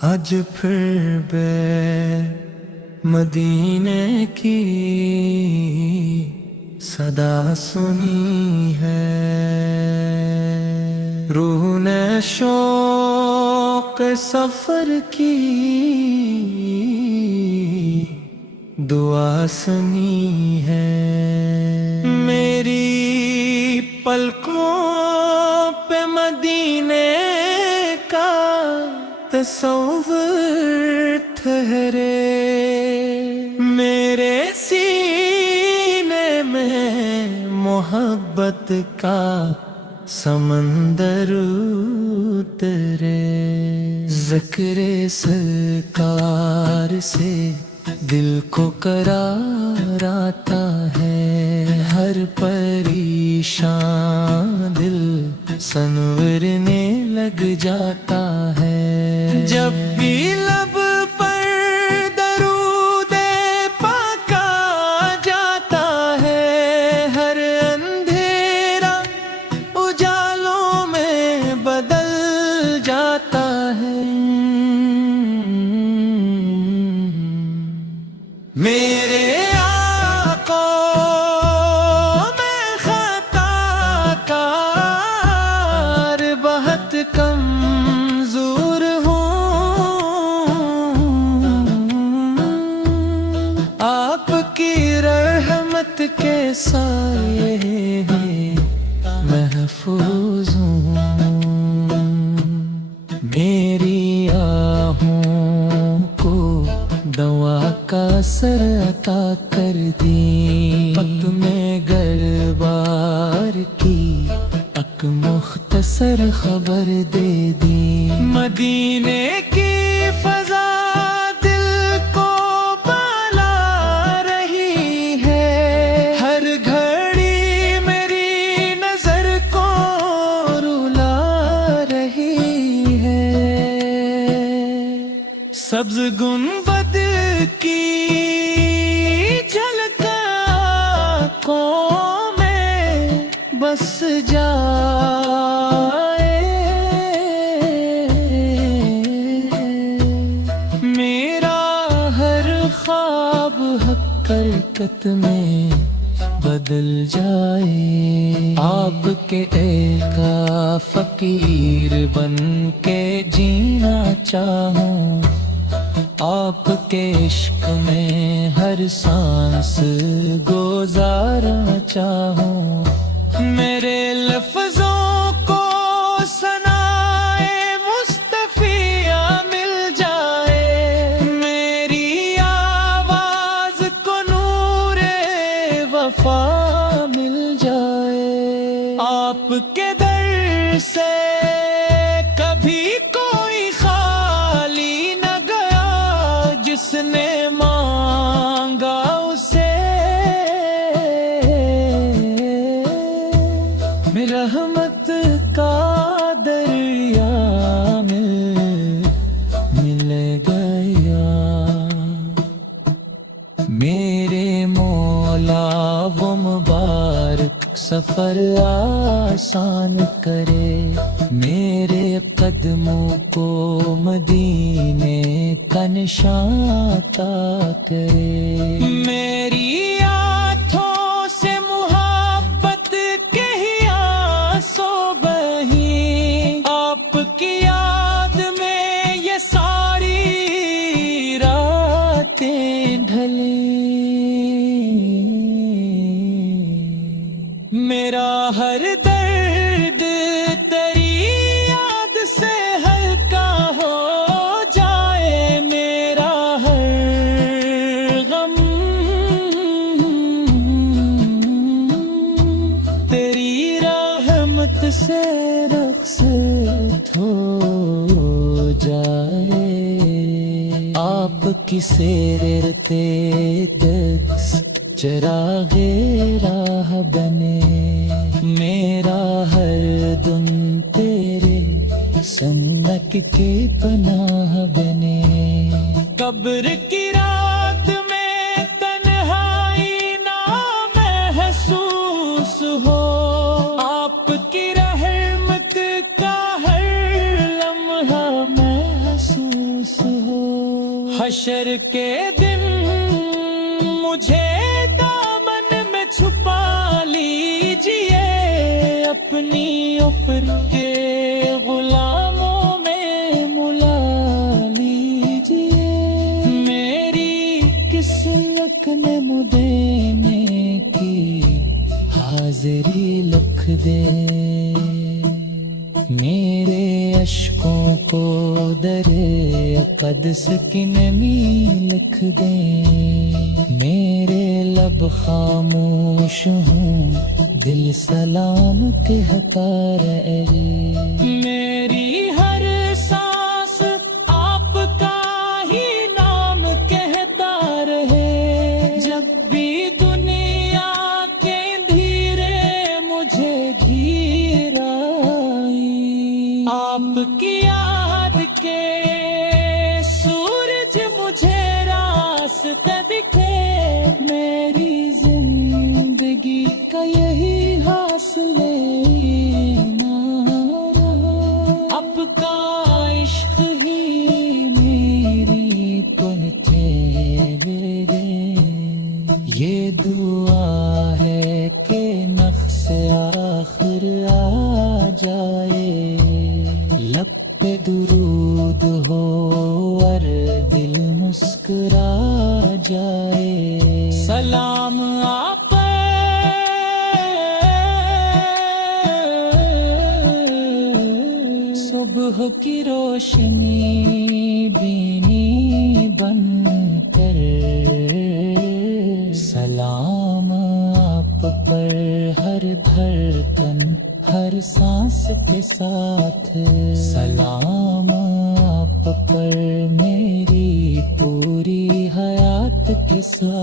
آج پھر بے مدینے کی صدا سنی ہے، روح نے شوق سفر کی دعا سنی ہے، میری پلکوں پہ مدینے کا تصور ٹھہرے، میرے سینے میں محبت کا سمندر اترے، ذکر سرکار سے دل کو قرار آتا ہے، ہر پریشان دل سنورنے لگ جاتا ہے، جب بھی لب پر درود پاک آ جاتا ہے، ہر اندھیرا اجالوں میں بدل جاتا ہے، میرے آقا میں خطا کار بہت کمزور ہوں، آپ کی رحمت کے سائے محفوظ ہوں، میری آہوں کو دوا کا اثر عطا کر دی، وقت میں گربار کی اک مختصر خبر دے دی، مدینے کی فضا دل کو بالا رہی ہے، ہر گھڑی میری نظر کو رلا رہی ہے، سبز گنبد کی جھلک آنکھوں میں بس جائے، میرا ہر خواب حقیقت میں بدل جائے، آپ کے ایک فقیر بن کے جینا چاہوں، آپ کے عشق میں ہر سانس گزارنا چاہوں، میرے لفظوں کو ثنائے مصطفیٰ مل جائے، میری آواز کو نور وفا مل جائے، آپ کے در سے کبھی کوئی خالی نہ گیا، جس نے مانگا اسے رحمت کا دریا مل گیا، میرے مولا وہ مبارک سفر آسان کرے، میرے قدموں کو مدینے کا نشان عطا کرے، میری آنکھوں سے محبت کے ہی آنسو بہیں، آپ کی یاد میں یہ ساری راتیں ڈھلیں، میرا ہر درد تیری یاد سے ہلکا ہو جائے، میرا ہر غم تیری رحمت سے رخصت ہو جائے، آپ کی سیرتے دس چراغ راہ بنے، میرا ہر دن تیرے سنک کی پناہ بنے، قبر کی رات میں تنہائی نہ محسوس ہو، آپ کی رحمت کا ہر لمحہ محسوس ہو۔ حشر کے دن مجھے دامن میں چھپا لیجئے، اپنی اوپر کے غلاموں میں ملا لیجئے۔ میری کس لکھنے مدینے کی حاضری لکھ دے، میرے اشکوں کو درِ قدس کی نمی لکھ دیں، میرے لب خاموش ہوں دل سلام کہتا رہے، میری ہر سانس آپ کا ہی نام کہتا رہے، جب بھی دنیا کے اندھیرے مجھے گھیر آئی، آپ کی یاد کے سورج مجھے راستہ دکھے، میری زندگی کا یہی حاصل آپ کا عشق ہی میری پنجے دے، یہ دعا ہے کہ نفس آخر آ جائے، لب پہ درود ہو اور دل مسکرا جائے، سلام آپ صبح کی روشنی بینی بن کر، سلام آپ پر ہر دھڑکن ہر سانس کے ساتھ، سلام آپ پر میری پوری حیات کے ساتھ۔